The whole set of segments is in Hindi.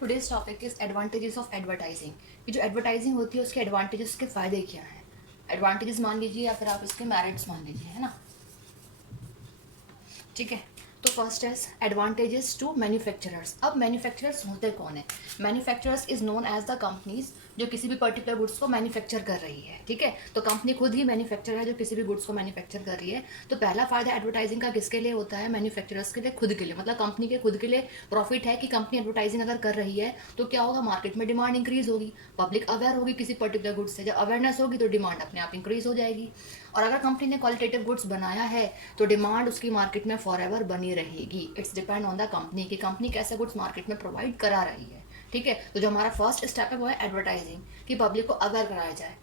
Today's topic is advantages of advertising. कि जो एडवर्टाइजिंग होती है उसके एडवांटेजेस, उसके फ़ायदे क्या हैं। एडवांटेजेस मान लीजिए या फिर आप इसके मेरिट्स मान लीजिए, है ना। ठीक है, तो फर्स्ट है एडवांटेजेस टू मैन्युफैक्चरर्स। अब मैन्युफैक्चरर्स होते कौन है? Manufacturers is known as the companies जो किसी भी पर्टिकुलर गुड्स को मैन्युफैक्चर कर रही है। ठीक है, तो कंपनी खुद ही मैन्युफैक्चर है जो किसी भी गुड्स को मैन्युफैक्चर कर रही है। तो पहला फायदा एडवर्टाइजिंग का किसके लिए होता है? मैन्युफैक्चरर्स के लिए, खुद के लिए, मतलब कंपनी के खुद के लिए प्रॉफिट है कि कंपनी एडवर्टाइजिंग अगर कर रही है तो क्या होगा, मार्केट में डिमांड इंक्रीज होगी, पब्लिक अवेयर होगी किसी पर्टिकुलर गुड्स से। जब अवेयरनेस होगी तो डिमांड अपने आप इंक्रीज हो जाएगी। और अगर कंपनी ने क्वालिटेटिव गुड्स बनाया है तो डिमांड उसकी मार्केट में फॉर एवर बनी रहेगी। It's depend on the company कि कंपनी कैसे गुड्स मार्केट में प्रोवाइड करा रही है। ठीक है, तो जो हमारा फर्स्ट स्टेप है वो है एडवर्टाइजिंग, कि पब्लिक को अवेयर कराया जाए।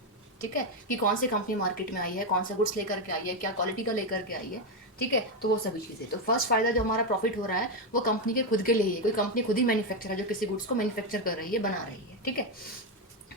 ठीक है, कि कौन सी कंपनी मार्केट में आई है, कौन सा गुड्स लेकर के आई है, क्या क्वालिटी का लेकर के आई है। ठीक है, तो वो सभी चीज़ें। तो फर्स्ट फायदा जो हमारा प्रॉफिट हो रहा है वो कंपनी के खुद के लिए ही है। कोई कंपनी खुद ही मैन्युफैक्चर है जो किसी गुड्स को मैन्युफैक्चर कर रही है, बना रही है। ठीक है,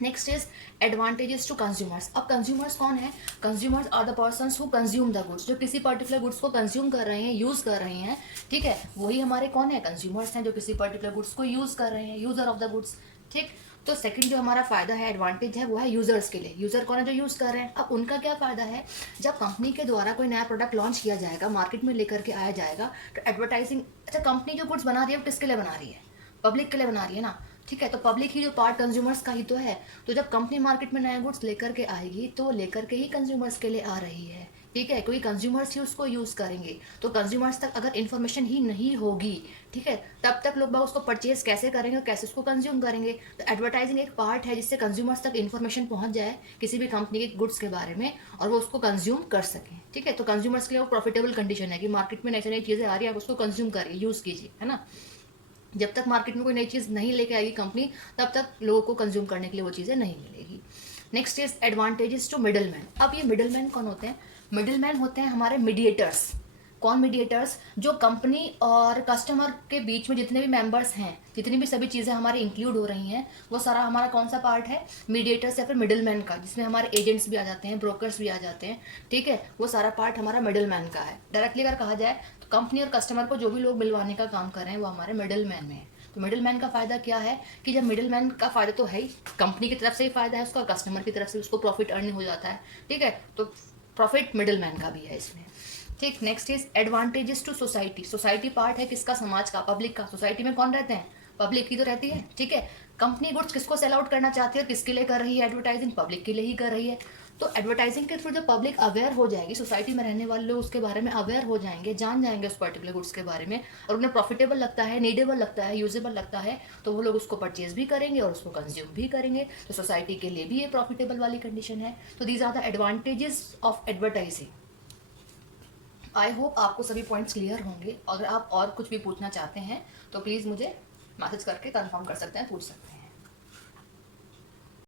next is advantages to consumers. अब कंज्यूमर्स कौन है? Consumers are the persons who consume the goods, जो किसी पर्टिकुलर गुड्स को कंज्यूम कर रहे हैं, यूज कर रहे हैं। ठीक है, वही हमारे कौन है? कंज्यूमर्स हैं, जो किसी पर्टिकुलर गुड्स को यूज कर रहे हैं, यूजर ऑफ द गुड्स। ठीक, तो सेकंड जो हमारा फायदा है, एडवांटेज है, वो है यूजर्स के लिए। यूजर कौन है? जो यूज कर रहे हैं। अब उनका क्या फायदा है? जब कंपनी के द्वारा कोई नया प्रोडक्ट लॉन्च किया जाएगा, मार्केट में लेकर के आया जाएगा, तो एडवर्टाइजिंग, अच्छा कंपनी जो गुड्स बना रही है वो किसके लिए बना रही है? पब्लिक के लिए बना रही है ना। ठीक है, तो पब्लिक ही जो पार्ट कंज्यूमर्स का ही तो है। तो जब कंपनी मार्केट में नया गुड्स लेकर के आएगी तो लेकर के ही कंज्यूमर्स के लिए आ रही है। ठीक है, क्योंकि कंज्यूमर्स ही उसको यूज़ करेंगे। तो कंज्यूमर्स तक अगर इन्फॉर्मेशन ही नहीं होगी, ठीक है, तब तक लोग बाग उसको परचेज कैसे करेंगे और कैसे उसको कंज्यूम करेंगे। तो एडवर्टाइजिंग एक पार्ट है जिससे कंज्यूमर्स तक इन्फॉर्मेशन पहुंच जाए किसी भी कंपनी के गुड्स के बारे में और वो उसको कंज्यूम कर सकें। ठीक है, तो कंज्यूमर्स के लिए वो प्रॉफिटेबल कंडीशन है कि मार्केट में नई से नई चीज़ें आ रही है, आप उसको कंज्यूम करिए, यूज़ कीजिए, है ना। जब तक मार्केट में कोई नई चीज़ नहीं लेके आएगी कंपनी, तब तक लोगों को कंज्यूम करने के लिए वो चीज़ें नहीं मिलेगी। Next is advantages to middle man. अब ये मिडल मैन कौन होते हैं? मिडल मैन होते हैं हमारे मीडिएटर्स। कौन मीडिएटर्स? जो कंपनी और कस्टमर के बीच में जितने भी मेंबर्स हैं, जितनी भी सभी चीज़ें हमारी इंक्लूड हो रही हैं, वो सारा हमारा कौन सा पार्ट है? मीडिएटर्स या फिर मिडल मैन का, जिसमें हमारे एजेंट्स भी आ जाते हैं, ब्रोकर्स भी आ जाते हैं। ठीक है, वो सारा पार्ट हमारा मिडल मैन का है। डायरेक्टली अगर कहा जाए तो कंपनी और कस्टमर को जो भी लोग मिलवाने का काम कर रहे हैं वो हमारे मिडल मैन में है। तो मिडिल मैन का फ़ायदा क्या है कि जब मिडिल मैन का फ़ायदा तो है ही, कंपनी की तरफ से ही फ़ायदा है उसका, कस्टमर की तरफ से उसको प्रॉफिट अर्न हो जाता है। ठीक है, तो प्रॉफिट मिडिल मैन का भी है इसमें। ठीक, next is advantages to society. Society part है किसका? समाज का, पब्लिक का। सोसाइटी में कौन रहते हैं? पब्लिक ही तो रहती है। ठीक है, कंपनी गुड्स किसको सेल आउट करना चाहती है और किसके लिए कर रही है एडवर्टाइजिंग? पब्लिक के लिए ही कर रही है। तो एडवर्टाइजिंग के थ्रू जब पब्लिक अवेयर हो जाएगी, सोसाइटी में रहने वाले लोग उसके बारे में अवेयर हो जाएंगे, जान जाएंगे उस पर्टिकुलर गुड्स के बारे में, और उन्हें प्रॉफिटेबल लगता है, नीडेबल लगता है, यूजेबल लगता है, तो वो लोग उसको परचेज भी करेंगे और उसको कंज्यूम भी करेंगे। तो सोसाइटी के लिए भी ये प्रॉफिटेबल वाली कंडीशन है। तो these are the advantages of advertising. I hope आपको सभी पॉइंट्स क्लियर होंगे। अगर आप और कुछ भी पूछना चाहते हैं तो प्लीज़ मुझे मैसेज करके कंफर्म कर सकते हैं, पूछ सकते हैं।